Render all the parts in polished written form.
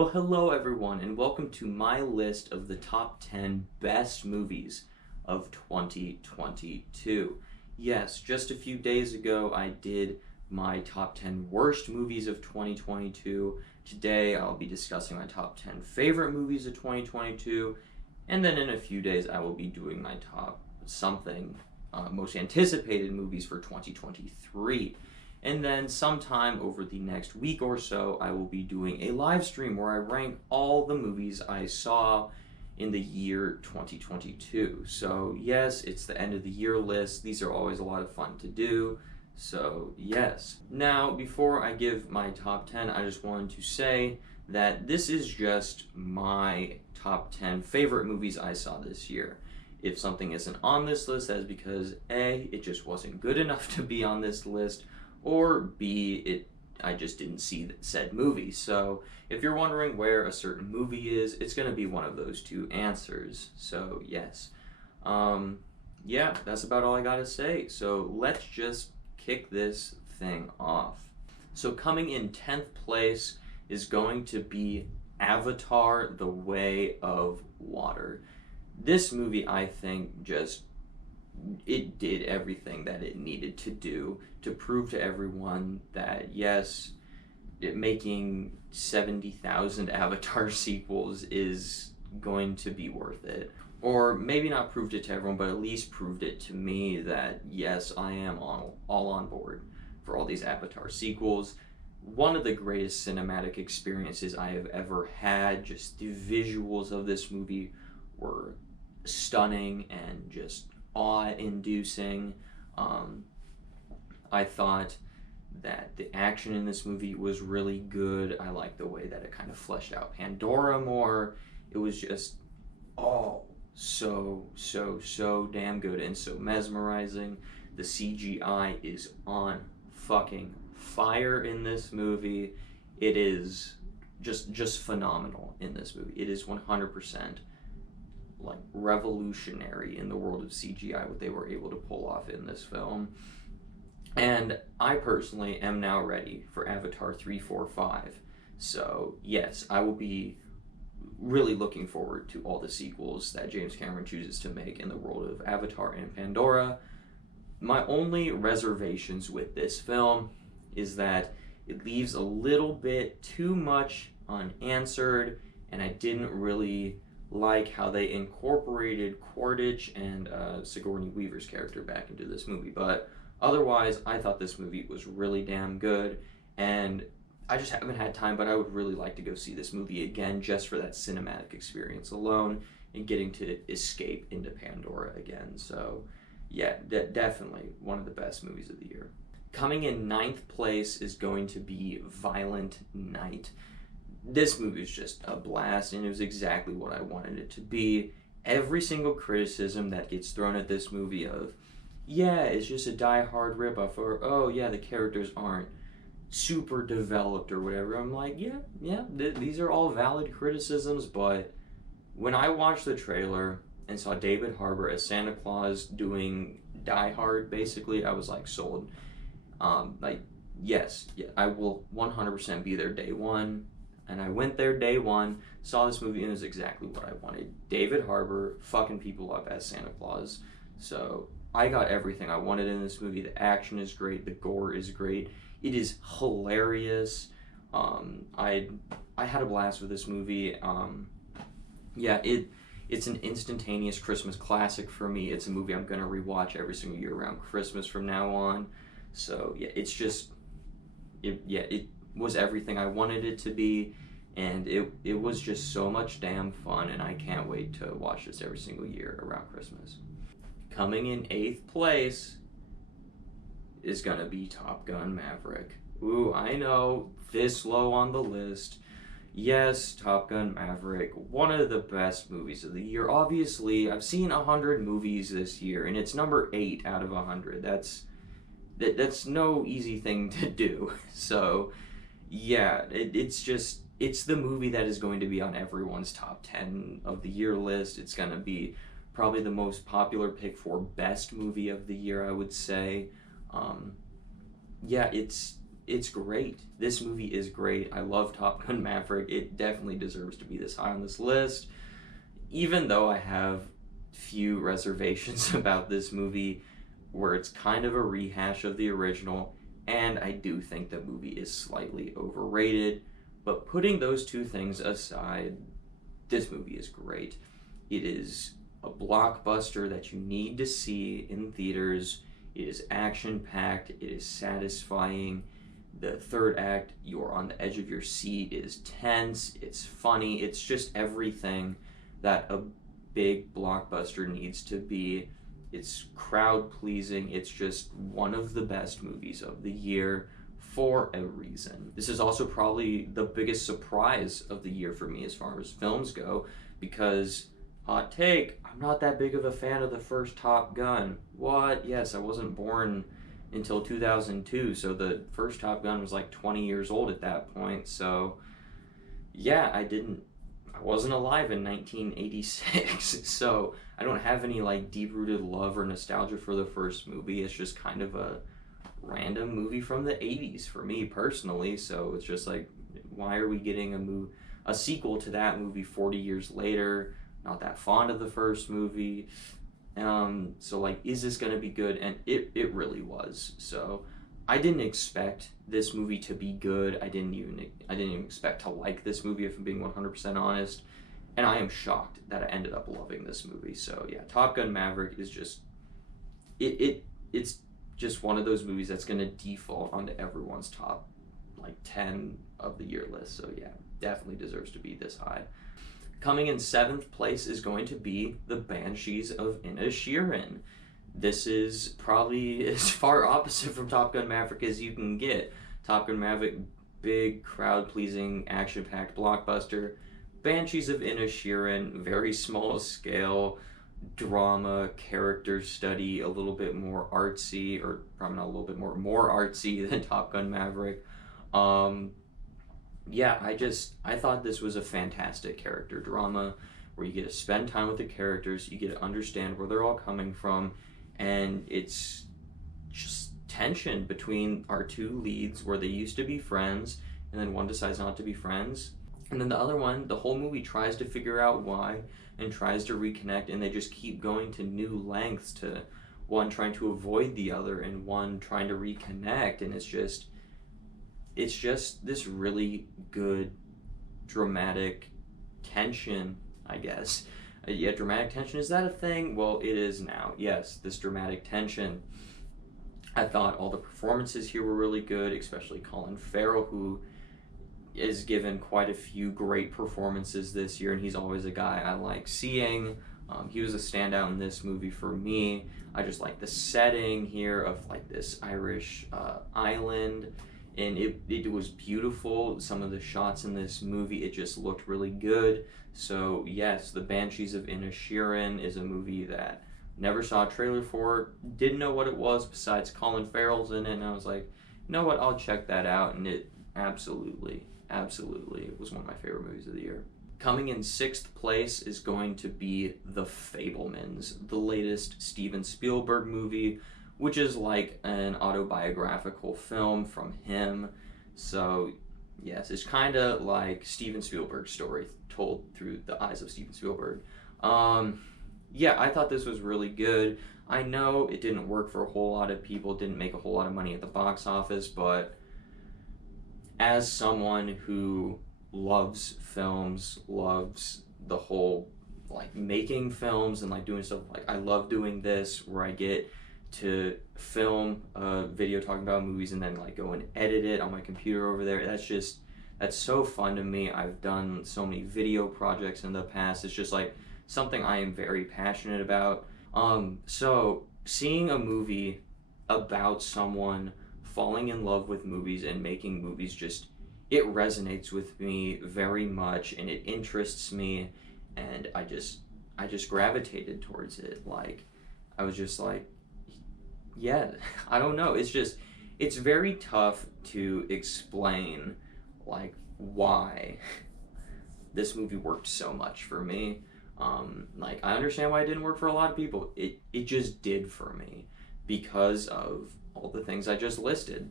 Well, hello everyone, and welcome to my list of the top 10 best movies of 2022. Yes, just a few days ago I did my top 10 worst movies of 2022. Today I'll be discussing my top 10 favorite movies of 2022, and then in a few days I will be doing my top most anticipated movies for 2023. And then sometime over the next week or so, I will be doing a live stream where I rank all the movies I saw in the year 2022. So yes, it's the end of the year list. These are always a lot of fun to do. So yes. Now, before I give my top 10, I just wanted to say that this is just my top 10 favorite movies I saw this year. If something isn't on this list, that is because A, it just wasn't good enough to be on this list, or B, I just didn't see said movie. So if you're wondering where a certain movie is, it's going to be one of those two answers. So yes. Yeah, that's about all I got to say. So let's just kick this thing off. So coming in 10th place is going to be Avatar: The Way of Water. This movie, I think, it did everything that it needed to do to prove to everyone that yes, making 70,000 Avatar sequels is going to be worth it. Or maybe not proved it to everyone, but at least proved it to me that yes, I am all on board for all these Avatar sequels. One of the greatest cinematic experiences I have ever had. Just the visuals of this movie were stunning and just awe-inducing. I thought that the action in this movie was really good. I liked the way that it kind of fleshed out Pandora more. It was just so damn good and so mesmerizing. The CGI is on fucking fire in this movie. It is just phenomenal in this movie. It is 100% like revolutionary in the world of CGI what they were able to pull off in this film. And I personally am now ready for Avatar 3, 4, 5. So yes, I will be really looking forward to all the sequels that James Cameron chooses to make in the world of Avatar and Pandora. My only reservations with this film is that it leaves a little bit too much unanswered, and I didn't really like how they incorporated Quidditch and Sigourney Weaver's character back into this movie. But otherwise, I thought this movie was really damn good, and I just haven't had time, but I would really like to go see this movie again just for that cinematic experience alone and getting to escape into Pandora again. So yeah, definitely one of the best movies of the year. Coming in 9th place is going to be Violent Night. This movie is just a blast, and it was exactly what I wanted it to be. Every single criticism that gets thrown at this movie of, yeah, it's just a die-hard ripoff, or, oh, yeah, the characters aren't super developed or whatever. I'm like, yeah, these are all valid criticisms, but when I watched the trailer and saw David Harbour as Santa Claus doing Die Hard, basically, I was like, sold. Yes, I will 100% be there day one. And I went there day one, saw this movie, and it was exactly what I wanted. David Harbour fucking people up as Santa Claus. So I got everything I wanted in this movie. The action is great. The gore is great. It is hilarious. I had a blast with this movie. It's an instantaneous Christmas classic for me. It's a movie I'm going to rewatch every single year around Christmas from now on. So yeah, it was everything I wanted it to be, and it was just so much damn fun, and I can't wait to watch this every single year around Christmas. Coming in 8th place is gonna be Top Gun Maverick. Ooh, I know, this low on the list. Yes, Top Gun Maverick, one of the best movies of the year. Obviously, I've seen 100 movies this year, and it's number 8 out of 100. That's no easy thing to do. So yeah, it's the movie that is going to be on everyone's top 10 of the year list. It's going to be probably the most popular pick for best movie of the year, I would say. Yeah, it's it's great. This movie is great. I love Top Gun Maverick. It definitely deserves to be this high on this list. Even though I have few reservations about this movie, where it's kind of a rehash of the original, and I do think the movie is slightly overrated. But putting those two things aside, this movie is great. It is a blockbuster that you need to see in theaters. It is action-packed. It is satisfying. The third act, you're on the edge of your seat. It is tense. It's funny. It's just everything that a big blockbuster needs to be. It's crowd-pleasing. It's just one of the best movies of the year for a reason. This is also probably the biggest surprise of the year for me as far as films go, because, hot take, I'm not that big of a fan of the first Top Gun. What? Yes, I wasn't born until 2002, so the first Top Gun was like 20 years old at that point, so yeah, I wasn't alive in 1986, so I don't have any like deep-rooted love or nostalgia for the first movie. It's just kind of a random movie from the 80s for me personally, so it's just like, why are we getting a sequel to that movie 40 years later? Not that fond of the first movie. So like, is this gonna be good? And it really was. So I didn't expect this movie to be good. I didn't even expect to like this movie, if I'm being 100% honest. And I am shocked that I ended up loving this movie. So yeah, Top Gun Maverick is just it's just one of those movies that's gonna default onto everyone's top like 10 of the year list. So yeah, definitely deserves to be this high. Coming in 7th place is going to be the Banshees of Inisherin. This is probably as far opposite from Top Gun Maverick as you can get. Top Gun Maverick, big, crowd-pleasing, action-packed blockbuster. Banshees of Inisherin, very small scale, drama, character study, a little bit more artsy, or probably not a little bit more artsy than Top Gun Maverick. Yeah, I thought this was a fantastic character drama where you get to spend time with the characters, you get to understand where they're all coming from, and it's just tension between our two leads where they used to be friends, and then one decides not to be friends, and then the other one, the whole movie tries to figure out why and tries to reconnect, and they just keep going to new lengths, to one trying to avoid the other and one trying to reconnect, and it's just this really good dramatic tension, I guess. Yeah, dramatic tension, is that a thing? Well, it is now. Yes, this dramatic tension. I thought all the performances here were really good, especially Colin Farrell, who is given quite a few great performances this year, and he's always a guy I like seeing. He was a standout in this movie for me. I just like the setting here of like this Irish island, and it was beautiful. Some of the shots in this movie, it just looked really good. So yes, The Banshees of Inisherin is a movie that never saw a trailer for, didn't know what it was besides Colin Farrell's in it, and I was like, you know what, I'll check that out, and it absolutely was one of my favorite movies of the year. Coming in 6th place is going to be The Fable Men, the latest Steven Spielberg movie, which is like an autobiographical film from him. So yes, it's kind of like Steven Spielberg's story told through the eyes of Steven Spielberg. Yeah, I thought this was really good. I know it didn't work for a whole lot of people, didn't make a whole lot of money at the box office, but as someone who loves films, loves the whole like making films and like doing stuff, like I love doing this where I get to film a video talking about movies and then like go and edit it on my computer over there. That's so fun to me. I've done so many video projects in the past. It's just like something I am very passionate about. So seeing a movie about someone falling in love with movies and making movies, just it resonates with me very much, and it interests me, and I just gravitated towards it. Like I was just like, yeah, I don't know. It's very tough to explain like why this movie worked so much for me. Like I understand why it didn't work for a lot of people. It just did for me because of all the things I just listed.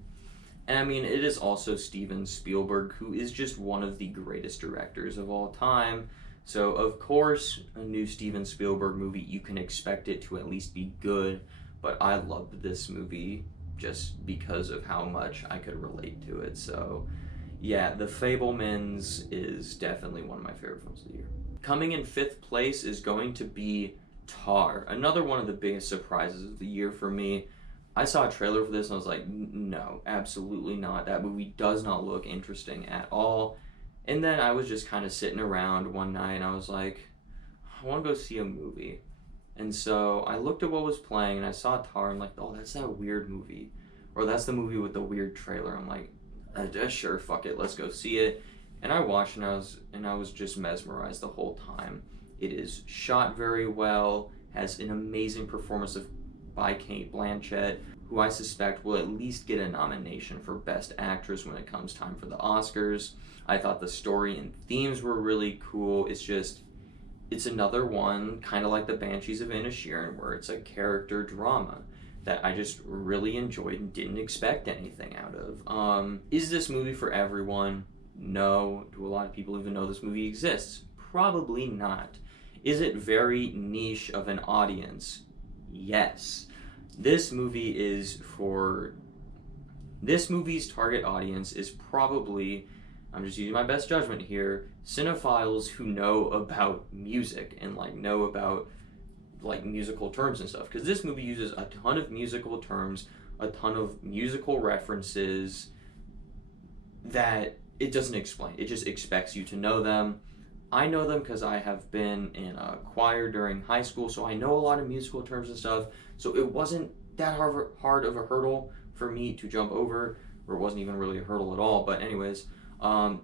And I mean, it is also Steven Spielberg, who is just one of the greatest directors of all time. So, of course, a new Steven Spielberg movie, you can expect it to at least be good. But I loved this movie just because of how much I could relate to it. So, yeah, The Fable Men is definitely one of my favorite films of the year. Coming in fifth place is going to be Tar, another one of the biggest surprises of the year for me. I saw a trailer for this and I was like, no, absolutely not. That movie does not look interesting at all. And then I was just kind of sitting around one night and I was like, I want to go see a movie. And so I looked at what was playing and I saw Tar. I'm like, oh, that's that weird movie. Or that's the movie with the weird trailer. I'm like, sure, fuck it, let's go see it. And I watched and I was just mesmerized the whole time. It is shot very well, has an amazing performance by Cate Blanchett, who I suspect will at least get a nomination for Best Actress when it comes time for the Oscars. I thought the story and themes were really cool. It's another one, kind of like the Banshees of Innernish, where it's a character drama that I just really enjoyed and didn't expect anything out of. Is this movie for everyone? No. Do a lot of people even know this movie exists? Probably not. Is it very niche of an audience? Yes. This movie's target audience is probably, I'm just using my best judgment here, cinephiles who know about music and know about musical terms and stuff, because this movie uses a ton of musical terms, a ton of musical references that it doesn't explain. It just expects you to know them. I know them because I have been in a choir during high school, so I know a lot of musical terms and stuff, so it wasn't that hard of a hurdle for me to jump over, or it wasn't even really a hurdle at all. But anyways,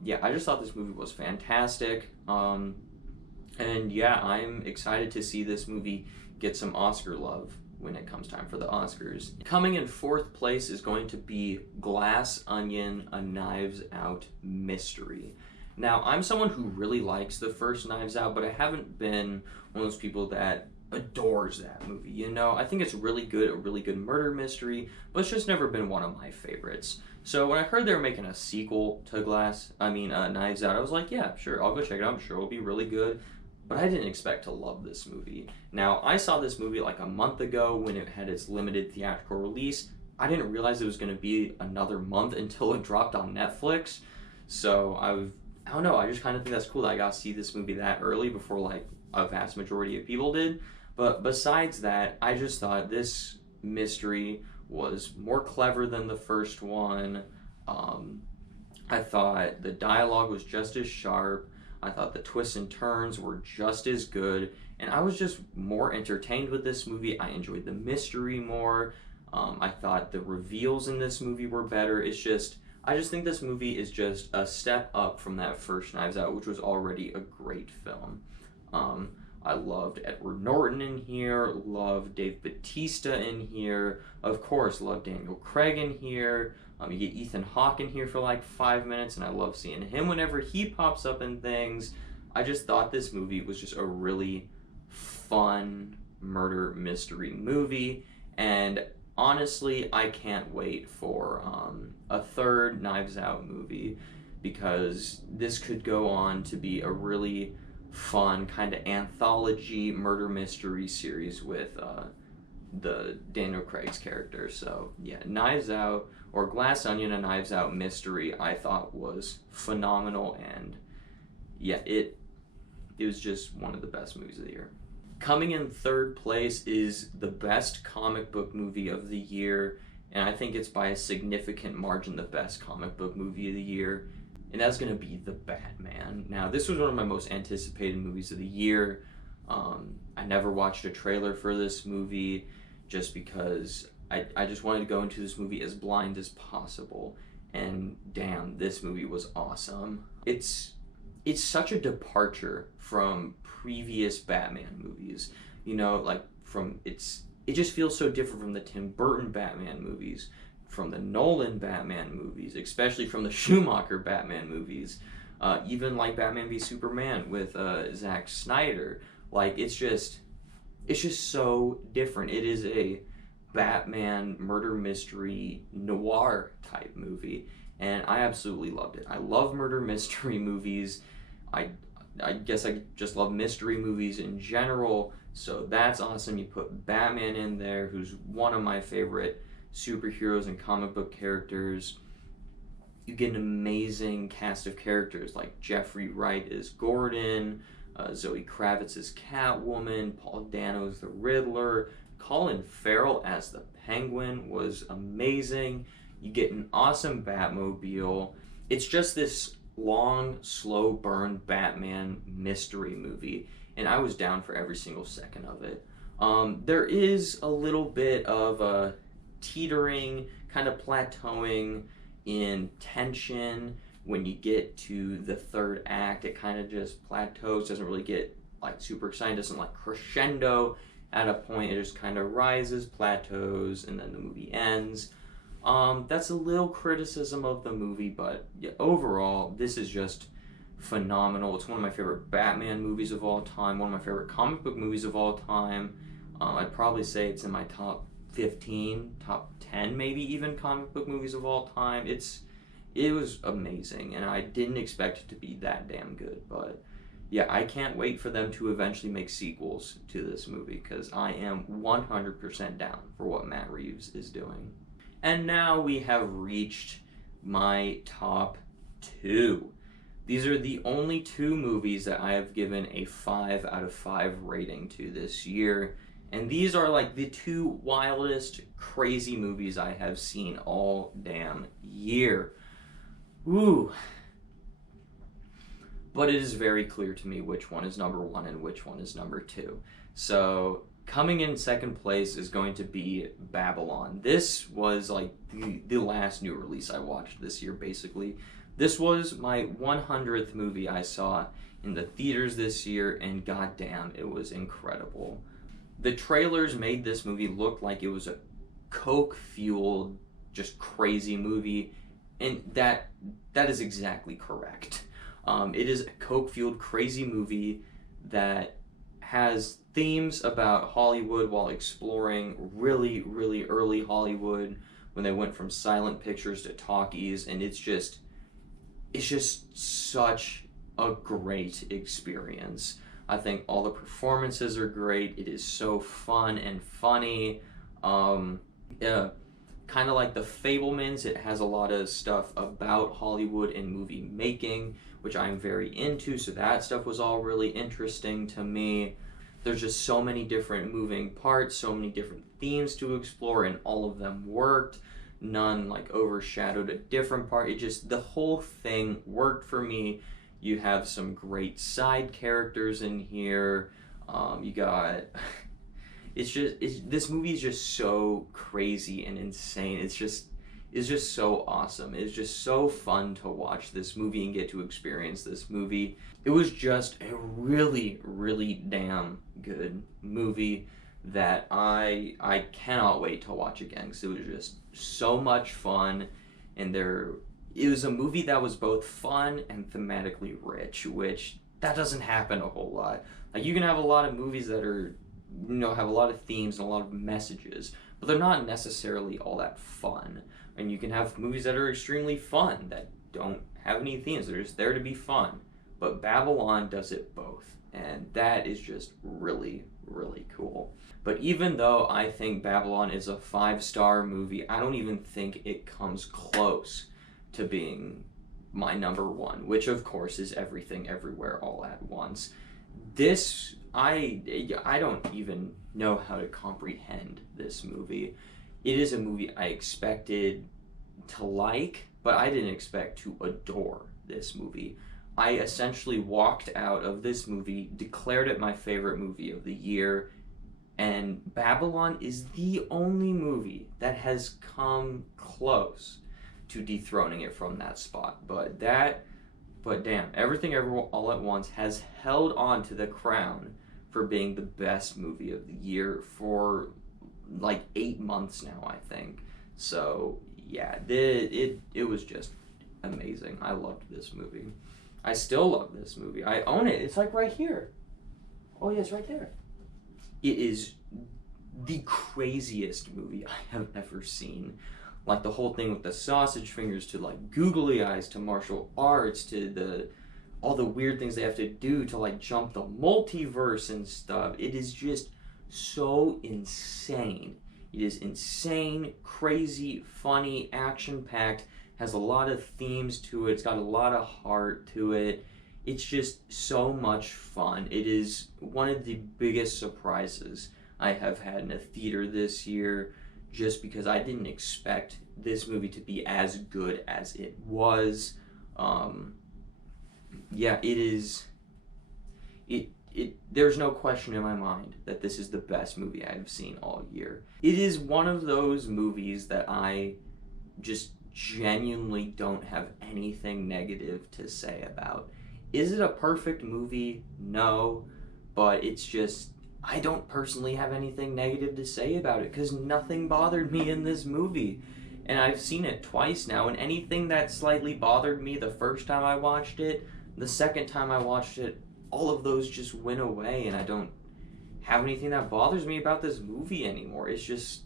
yeah, I just thought this movie was fantastic. And yeah, I'm excited to see this movie get some Oscar love when it comes time for the Oscars. Coming in fourth place is going to be Glass Onion, a Knives Out mystery. Now, I'm someone who really likes the first Knives Out, but I haven't been one of those people that adores that movie. You know, I think it's really good, a really good murder mystery, but it's just never been one of my favorites. So when I heard they were making a sequel to Knives Out, I was like, yeah, sure, I'll go check it out. I'm sure it'll be really good. But I didn't expect to love this movie. Now, I saw this movie like a month ago when it had its limited theatrical release. I didn't realize it was going to be another month until it dropped on Netflix. So I don't know, I just kind of think that's cool that I got to see this movie that early before a vast majority of people did. But besides that, I just thought this mystery was more clever than the first one. I thought the dialogue was just as sharp. I thought the twists and turns were just as good, and I was just more entertained with this movie. I enjoyed the mystery more. I thought the reveals in this movie were better. I just think this movie is just a step up from that first Knives Out, which was already a great film. I loved Edward Norton in here, loved Dave Bautista in here, of course, loved Daniel Craig in here. You get Ethan Hawke in here for 5 minutes, and I love seeing him whenever he pops up in things. I just thought this movie was just a really fun murder mystery movie, and honestly, I can't wait for a third Knives Out movie, because this could go on to be a really fun kind of anthology murder mystery series with the Daniel Craig's character. So yeah, Knives Out, or Glass Onion, a Knives Out mystery, I thought was phenomenal, and yeah, it was just one of the best movies of the year. Coming in third place is the best comic book movie of the year, and I think it's by a significant margin the best comic book movie of the year, and that's going to be The Batman. Now, this was one of my most anticipated movies of the year. I never watched a trailer for this movie just because I just wanted to go into this movie as blind as possible, and damn, this movie was awesome. It's such a departure from previous Batman movies, you know, it just feels so different from the Tim Burton Batman movies, from the Nolan Batman movies, especially from the Schumacher Batman movies, even Batman v Superman with Zack Snyder. It's just so different. It is a Batman murder mystery noir type movie, and I absolutely loved it. I love murder mystery movies. I I guess I just love mystery movies in general, so that's awesome. You put Batman in there, who's one of my favorite superheroes and comic book characters. You get an amazing cast of characters like Jeffrey Wright as Gordon, Zoe Kravitz as Catwoman, Paul Dano as the Riddler, Colin Farrell as the Penguin was amazing. You get an awesome Batmobile. It's just this long, slow burn Batman mystery movie, and I was down for every single second of it. There is a little bit of a teetering, kind of plateauing in tension when you get to the third act. It kind of just plateaus, doesn't really get like super exciting, doesn't like crescendo at a point. It just kind of rises, plateaus, and then the movie ends. That's a little criticism of the movie, but yeah, overall, this is just phenomenal. It's one of my favorite Batman movies of all time, one of my favorite comic book movies of all time. I'd probably say it's in my top 15, top 10 maybe even comic book movies of all time. It was amazing, and I didn't expect it to be that damn good, but yeah, I can't wait for them to eventually make sequels to this movie, because I am 100% down for what Matt Reeves is doing. And now we have reached my top 2. These are the only 2 movies that I have given a 5 out of 5 rating to this year. And these are like the 2 wildest, crazy movies I have seen all damn year. Ooh. But it is very clear to me which one is number 1 and which one is number 2. So coming in second place is going to be Babylon. This was like the last new release I watched this year, basically. This was my 100th movie I saw in the theaters this year, and goddamn, it was incredible. The trailers made this movie look like it was a coke-fueled, just crazy movie, and that is exactly correct. It is a coke-fueled, crazy movie that has themes about Hollywood while exploring really, really early Hollywood when they went from silent pictures to talkies, and it's just such a great experience. I think all the performances are great. It is so fun and funny. Yeah, kind of like the Fable Men, it has a lot of stuff about Hollywood and movie making, which I'm very into, so that stuff was all really interesting to me. There's just so many different moving parts, so many different themes to explore, and all of them worked. None like overshadowed a different part. It just, the whole thing worked for me. You have some great side characters in here. You got this movie is just so crazy and insane. It's just so awesome. It's just so fun to watch this movie and get to experience this movie. It was just a really, really damn good movie that I cannot wait to watch again, because it was just so much fun, and it was a movie that was both fun and thematically rich, which that doesn't happen a whole lot. Like, you can have a lot of movies that are, have a lot of themes and a lot of messages, but they're not necessarily all that fun. And you can have movies that are extremely fun that don't have any themes. They're just there to be fun. But Babylon does it both, and that is just really, really cool. But even though I think Babylon is a 5-star movie, I don't even think it comes close to being my number 1, which of course is Everything Everywhere All at Once. This, I don't even know how to comprehend this movie. It is a movie I expected to like, but I didn't expect to adore this movie. I essentially walked out of this movie, declared it my favorite movie of the year, and Babylon is the only movie that has come close to dethroning it from that spot. But damn, Everything Everywhere All at Once has held on to the crown for being the best movie of the year for like 8 months now, I think. So yeah, it was just amazing. I loved this movie. I still love this movie. I own it. It's like right here. Oh yeah, it's right there. It is the craziest movie I have ever seen. Like the whole thing with the sausage fingers to like googly eyes to martial arts to all the weird things they have to do to like jump the multiverse and stuff. It is just so insane. It is insane, crazy, funny, action-packed, has a lot of themes to it, it's got a lot of heart to it. It's just so much fun. It is one of the biggest surprises I have had in a theater this year, just because I didn't expect this movie to be as good as it was. Yeah, it is. There's no question in my mind that this is the best movie I've seen all year. It is one of those movies that I just genuinely don't have anything negative to say about. Is it a perfect movie? No, but it's just, I don't personally have anything negative to say about it because nothing bothered me in this movie. And I've seen it twice now, and anything that slightly bothered me the first time I watched it, the second time I watched it, all of those just went away, and I don't have anything that bothers me about this movie anymore. It's just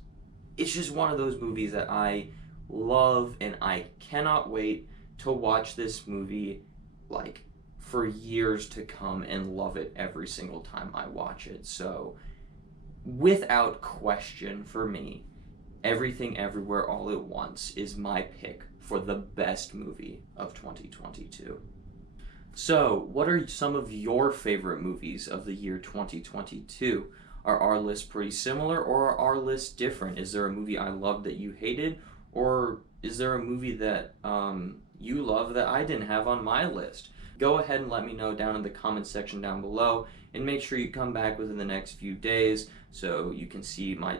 one of those movies that I love, and I cannot wait to watch this movie like for years to come and love it every single time I watch it. So without question, for me, Everything Everywhere All at Once is my pick for the best movie of 2022. So, what are some of your favorite movies of the year 2022? Are our lists pretty similar, or are our lists different? Is there a movie I loved that you hated, or is there a movie that you love that I didn't have on my list? Go ahead and let me know down in the comments section down below, and make sure you come back within the next few days so you can see my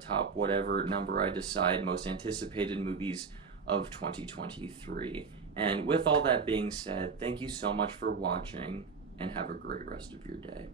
top whatever number I decide most anticipated movies of 2023. And with all that being said, thank you so much for watching, and have a great rest of your day.